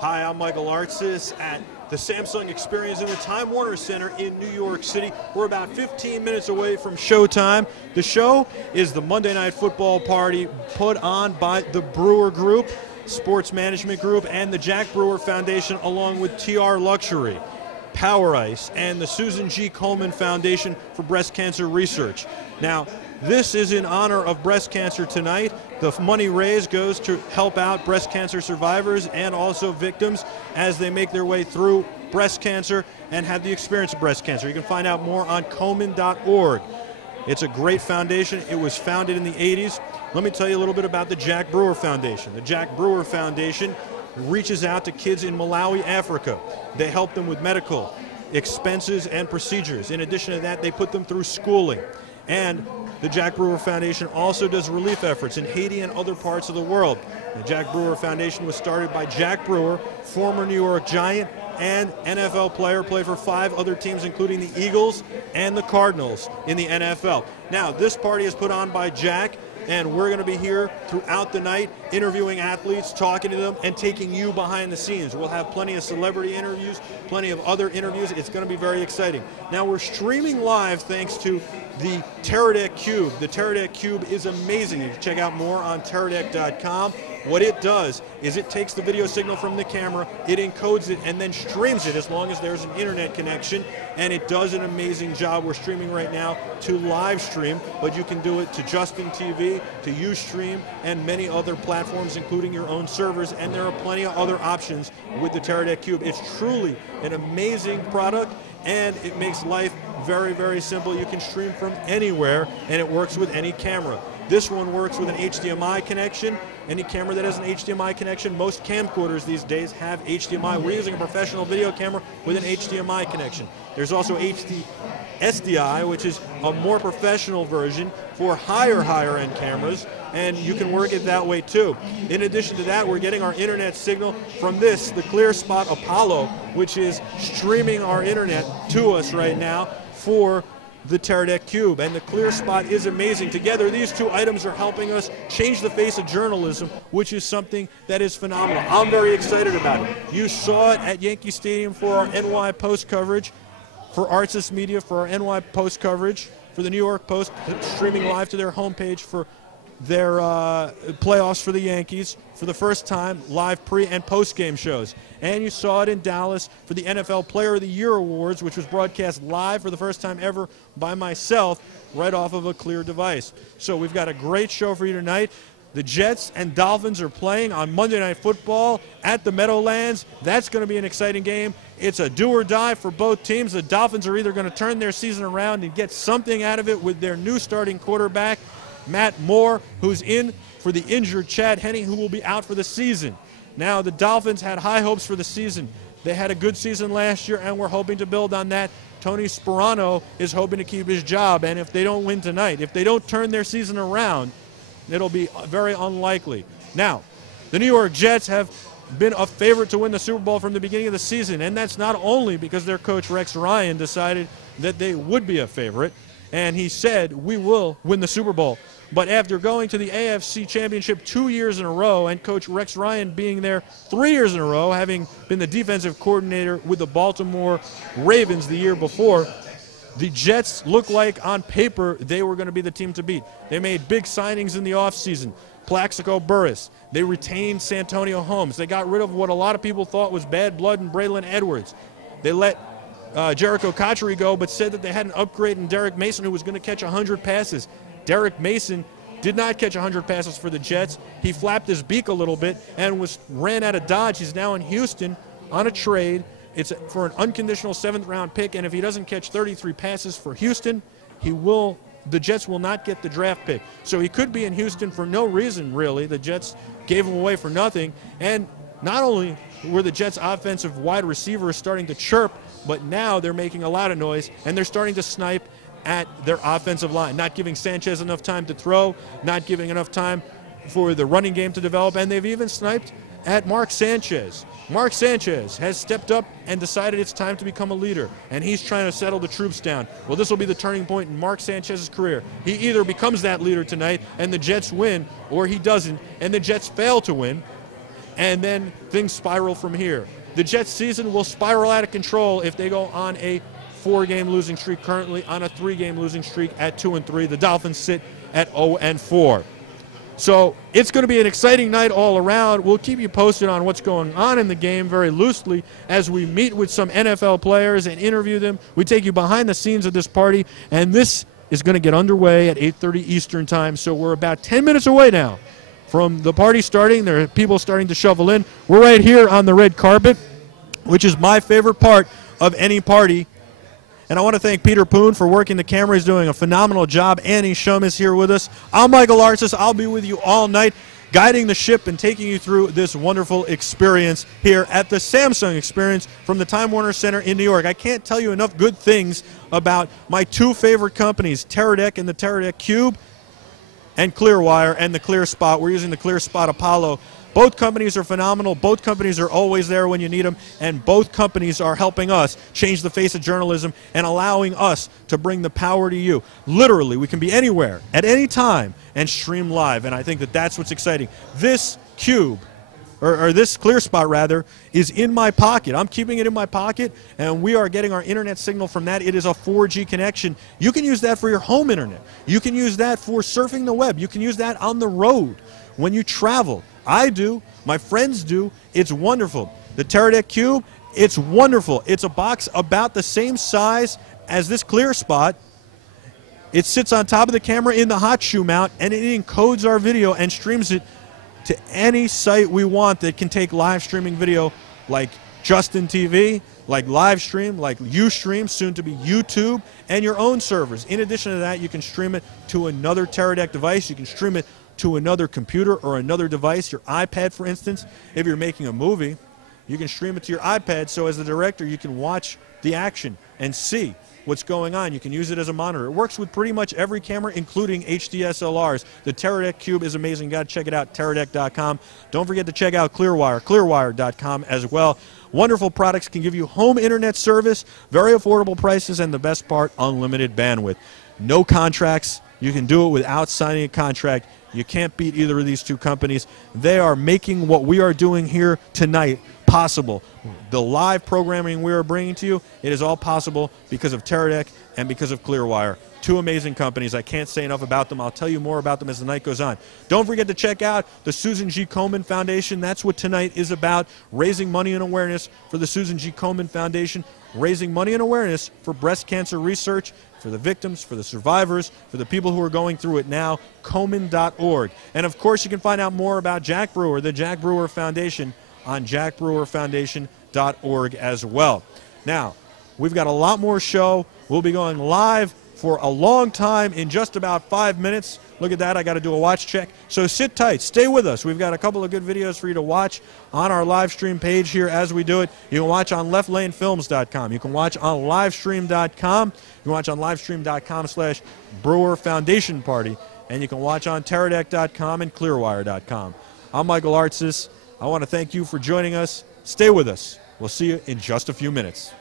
Hi, I'm Michael Artsis at the Samsung Experience in the Time Warner Center in New York City. We're about 15 minutes away from showtime. The show is the Monday Night Football party put on by the Brewer Group, Sports Management Group, and the Jack Brewer Foundation, along with TR Luxury, Power Ice, and the Susan G. Komen Foundation for Breast Cancer Research. Now, this is in honor of breast cancer tonight. The money raised goes to help out breast cancer survivors and also victims as they make their way through breast cancer and have the experience of breast cancer. You can find out more on Komen.org. It's a great foundation. It was founded in the 80s. Let me tell you a little bit about the Jack Brewer Foundation. The Jack Brewer Foundation reaches out to kids in Malawi, Africa. They help them with medical expenses and procedures. In addition to that, they put them through schooling. And the Jack Brewer Foundation also does relief efforts in Haiti and other parts of the world. The Jack Brewer Foundation was started by Jack Brewer, former New York Giant and NFL player, played for 5 other teams, including the Eagles and the Cardinals in the NFL. Now, this party is put on by Jack, and we're going to be here throughout the night interviewing athletes, talking to them, and taking you behind the scenes. We'll have plenty of celebrity interviews, plenty of other interviews. It's going to be very exciting. Now, we're streaming live thanks to the Teradek Cube. The Teradek Cube is amazing. You can check out more on teradek.com. What it does is it takes the video signal from the camera, it encodes it, and then streams it as long as there's an internet connection, and it does an amazing job. We're streaming right now to live stream, but you can do it to Justin TV, to Ustream, and many other platforms, including your own servers, and there are plenty of other options with the Teradek Cube. It's truly an amazing product, and it makes life very, very simple. You can stream from anywhere, and it works with any camera. This one works with an HDMI connection. Any camera that has an HDMI connection, most camcorders these days have HDMI. We're using a professional video camera with an HDMI connection. There's also SDI, which is a more professional version for higher end cameras, and you can work it that way too. In addition to that, we're getting our internet signal from this, the ClearSpot Apollo, which is streaming our internet to us right now for the Teradek Cube, and the ClearSpot is amazing. Together, these two items are helping us change the face of journalism, which is something that is phenomenal. I'm very excited about it. You saw it at Yankee Stadium for our NY Post coverage, for Artsis Media for our NY Post coverage, for the New York Post streaming live to their homepage for their playoffs for the Yankees for the first time, live pre- and post-game shows. And you saw it in Dallas for the NFL Player of the Year Awards, which was broadcast live for the first time ever by myself right off of a Clear device. So we've got a great show for you tonight. The Jets and Dolphins are playing on Monday Night Football at the Meadowlands. That's going to be an exciting game. It's a do or die for both teams. The Dolphins are either going to turn their season around and get something out of it with their new starting quarterback, Matt Moore, who's in for the injured Chad Henne, who will be out for the season. Now, the Dolphins had high hopes for the season. They had a good season last year, and we're hoping to build on that. Tony Sperano is hoping to keep his job, and if they don't win tonight, if they don't turn their season around, it'll be very unlikely. Now, the New York Jets have been a favorite to win the Super Bowl from the beginning of the season, and that's not only because their coach Rex Ryan decided that they would be a favorite, and he said, we will win the Super Bowl. But after going to the AFC Championship 2 years in a row, and Coach Rex Ryan being there 3 years in a row, having been the defensive coordinator with the Baltimore Ravens the year before, the Jets looked like on paper they were going to be the team to beat. They made big signings in the offseason. Plaxico Burress. They retained Santonio Holmes. They got rid of what a lot of people thought was bad blood in Braylon Edwards. They let Jericho Cotchery go, but said that they had an upgrade in Derek Mason, who was going to catch 100 passes. Derek Mason did not catch 100 passes for the Jets. He flapped his beak a little bit and ran out of Dodge. He's now in Houston on a trade. It's for an unconditional 7th-round pick, and if he doesn't catch 33 passes for Houston, the Jets will not get the draft pick. So he could be in Houston for no reason, really. The Jets gave him away for nothing. And not only were the Jets' offensive wide receivers starting to chirp, but now they're making a lot of noise, and they're starting to snipe at their offensive line, not giving Sanchez enough time to throw, not giving enough time for the running game to develop, and they've even sniped at Mark Sanchez. Mark Sanchez has stepped up and decided it's time to become a leader, and he's trying to settle the troops down. Well, this will be the turning point in Mark Sanchez's career. He either becomes that leader tonight and the Jets win, or he doesn't and the Jets fail to win. and then things spiral from here. The Jets' season will spiral out of control if they go on a 4-game losing streak, currently on a 3-game losing streak at 2-3. The Dolphins sit at 0-4. So it's going to be an exciting night all around. We'll keep you posted on what's going on in the game very loosely as we meet with some NFL players and interview them. We take you behind the scenes of this party, and this is going to get underway at 8:30 Eastern time. So we're about 10 minutes away now from the party starting. There are people starting to shovel in. We're right here on the red carpet, which is my favorite part of any party. And I want to thank Peter Poon for working the camera. He's doing a phenomenal job. Annie Shum is here with us. I'm Michael Arcis. I'll be with you all night, guiding the ship and taking you through this wonderful experience here at the Samsung Experience from the Time Warner Center in New York. I can't tell you enough good things about my two favorite companies, Teradek and the Teradek Cube, and Clearwire and the ClearSpot. We're using the ClearSpot Apollo. Both companies are phenomenal. Both companies are always there when you need them, and both companies are helping us change the face of journalism and allowing us to bring the power to you. Literally, we can be anywhere at any time and stream live, and I think that that's what's exciting. This Cube, or this ClearSpot rather, is in my pocket. I'm keeping it in my pocket, and we are getting our internet signal from that. It is a 4G connection. You can use that for your home internet. You can use that for surfing the web. You can use that on the road when you travel. I do. My friends do. It's wonderful. The Teradek Cube, it's wonderful. It's a box about the same size as this ClearSpot. It sits on top of the camera in the hot shoe mount, and it encodes our video and streams it to any site we want that can take live streaming video, like Justin TV, like Livestream, like Ustream, soon to be YouTube, and your own servers. In addition to that, you can stream it to another Teradek device. You can stream it to another computer or another device, your iPad, for instance. If you're making a movie, you can stream it to your iPad, so as the director, you can watch the action and see what's going on. You can use it as a monitor. It works with pretty much every camera, including HDSLRs. The Teradek Cube is amazing. Got to check it out, teradek.com. Don't forget to check out Clearwire, clearwire.com as well. Wonderful products, can give you home internet service, very affordable prices, and the best part, unlimited bandwidth. No contracts. You can do it without signing a contract. You can't beat either of these two companies. They are making what we are doing here tonight possible. The live programming we are bringing to you, it is all possible because of Teradek and because of Clearwire. Two amazing companies. I can't say enough about them. I'll tell you more about them as the night goes on. Don't forget to check out the Susan G. Komen Foundation. That's what tonight is about, raising money and awareness for the Susan G. Komen Foundation, raising money and awareness for breast cancer research, for the victims, for the survivors, for the people who are going through it now, Komen.org. And of course, you can find out more about Jack Brewer, the Jack Brewer Foundation, on jackbrewerfoundation.org as well. Now, we've got a lot more show. We'll be going live for a long time in just about 5 minutes. Look at that, I got to do a watch check. So sit tight, stay with us. We've got a couple of good videos for you to watch on our live stream page here as we do it. You can watch on leftlanefilms.com. You can watch on livestream.com. You can watch on livestream.com/Brewer Foundation Party. And you can watch on teradek.com and clearwire.com. I'm Michael Arcis. I want to thank you for joining us. Stay with us. We'll see you in just a few minutes.